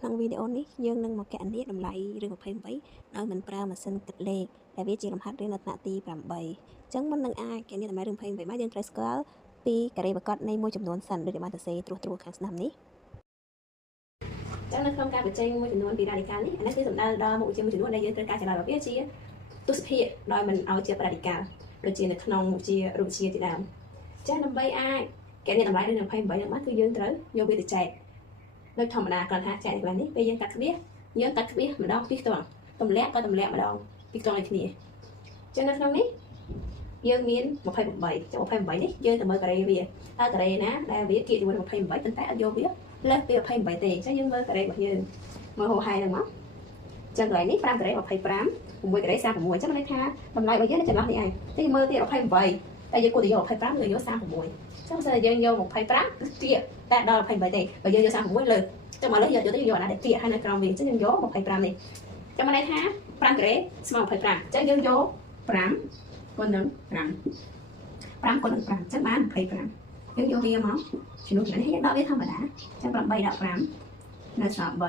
ក្នុងវីដេអូនេះយើងនឹងមកកណនាតម្លៃរឿង28ដោយមិនប្រើម៉ាស៊ីនគិតលេខដែលវាជាលំហាត់រៀននៅថ្នាក់ទី8អញ្ចឹងមុននឹងអាចកណនាតម្លៃរឿង28មកយើងត្រូវស្គាល់ពីការ៉េប្រកបនៃមួយចំនួនសិនដូចបានសរសេរត្រួសខាងស្ដាំនេះចឹងនៅក្នុងការបញ្ចេញមួយចំនួនពីរ៉ាឌីកាល់នេះអានេះគឺសំដៅដល់មុខវិជ្ជាមួយចំនួនដែលយើងត្រូវការចលនារបស់វាជាទស្សភាគដោយមិនឲ្យជារ៉ាឌីកាល់ដូចជានៅក្នុងមុខវិជ្ជារូបវិទ្យាជាដើមចឹងដើម្បីអាចកណនាតម្លៃរឿង28ហ្នឹងបានគឺយើងត្រូវយកវាទៅចែកដូចធម្មតាគ្រាន់ថាចែកនេះពេលយើងកាត់ក្បៀសយើងកាត់ក្បៀសម្ដងពីរខ្ទង់ទម្លាក់ក៏ទម្លាក់ម្ដងពីរខ្ទង់ដូចគ្នាចឹងនៅក្នុងនេះយើងមាន28ចុះ28នេះយើងទៅមើលការ៉េវាតើការ៉េណាដែលវាគៀកជាមួយ28ប៉ុន្តែអត់យកវាលើសពី28ទេចឹងយើងមើលការ៉េរបស់យើងមើលហោហាយហ្នឹងមកចឹងកន្លែងនេះ5ការ៉េ25 6ការ៉េ36ចឹងន័យថាតម្លៃរបស់យើងនៅចន្លោះនេះឯងទីមើលទៀត28តែយើងគួរតែយក25ឬយក36ចឹងបើយើងយក25គឺគៀកតែដល់28ទេបើយើងយក36លើចឹងមកលើយកទៅយកអាណាដែលគៀកហើយនៅក្រោមវាចឹងយើងយក25នេះចឹងមកន័យថា5ការ៉េស្មើ25ចឹងយើងយក5គុណនឹង5គុណនឹង5ចឹងបាន25យើងយកវាមកជំនួសនេះយើងដកវាធម្មតាចឹង8ដក5នៅសល់3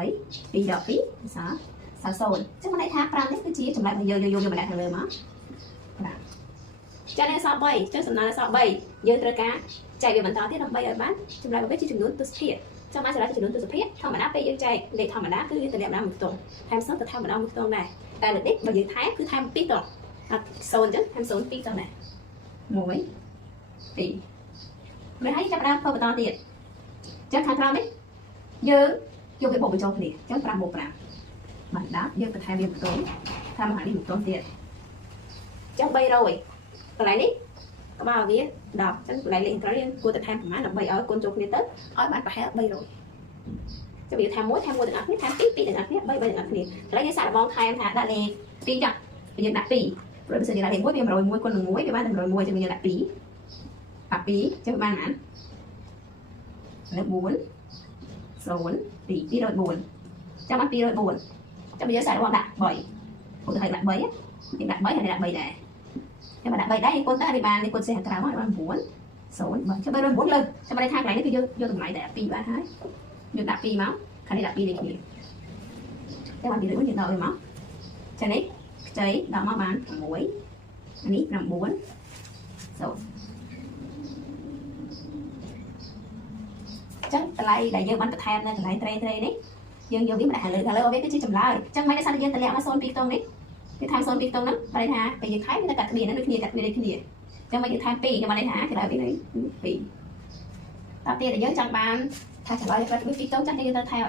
2ដក2សល់0ចឹងមកន័យថា5នេះគឺជាចម្លែករបស់យើងយកម្នាក់ខាងលើមកចានៅសល់3ចឹងសំណល់នៅសល់3យើងត្រូវការចែកវាបន្តទៀតដើម្បីឲ្យបានចម្លែករបស់វាជាចំនួនទស្សភាគចឹងបានសម្រាប់ចំនួនទស្សភាគធម្មតាពេលយើងចែកលេខធម្មតាគឺយើងតម្លាក់ម្ដងមួយខ្ទង់ថែម0ទៅថែមម្ដងមួយខ្ទង់ដែរតែលើនេះបើយើងថែមគឺថែម2ខ្ទង់អត់0ចឹងថែម0 2ខ្ទង់ដែរ1 2មិនឲ្យចាប់ដើមធ្វើបន្តទៀតចឹងខាងក្រោមនេះយើងយកវាបូកបញ្ចូលគ្នាចឹង5 បូក 5បានដល់យើងបន្ថែមវាមួយខ្ទង់ថែមអានេះមួយខ្ទង់ទៀតចឹង300កន្លែងនេះក្បាលវា10ចឹងកន្លែងលេខក្រោយយើងគួរតែថែមប្រមាណដើម្បីឲ្យគុណចូលគ្នាទៅឲ្យបានប្រហែល300ចាំវាថែមមួយទាំងអស់គ្នាថែម2ទាំងអស់គ្នា3ទាំងអស់គ្នាកន្លែងនេះសាកល្បងថែមថាដាក់លេខ2ចឹងយើងដាក់2ព្រោះបើសិនយើងដាក់លេខ1វា101គុណនឹង1វាបានតែ101ចឹងយើងដាក់2ចឹងបានប៉ុន្មានលើ4 0 2 204ចាំបាន204ចាំយើងសាកល្បងដាក់3ឧទាហរណ៍ដាក់3យើងដាក់3ហើយដាក់3ដែរចាំមកដាក់3ដែរយើងគុណទៅវាបាននេះគុណសេះខាងក្រៅមកបាន9 0 3ចាំ309លើចាំបានថាកន្លែងនេះគឺយកតម្លៃតែ2បានហើយយើងដាក់2មកខាងនេះដាក់2នេះគ្នាចាំបាន2យើងដកវាមកចានេះខ្ចីដកមកបាន6អានេះ9 0ចឹងតម្លៃដែលយើងបានបន្ថែមនៅកន្លែងត្រេនេះយើងយកវាមកដាក់ខាងលើវាគឺជាចម្លើយចឹងមិនได้ថាយើងតម្លាក់មក0 2ខ្ទង់នេះវាថែម0 2ខ្ទង់ហ្នឹងបើថាពេលយើងថែមវាទៅកាត់គ្នាហ្នឹងដូចគ្នាកាត់គ្នាដូចគ្នាចឹងមកយើងថែម2ខ្ញុំបានន័យថាចម្លើយវានេះ2តើទៀតយើងចង់បានថាចម្លើយវា2ខ្ទង់ចឹងយើងទៅថែម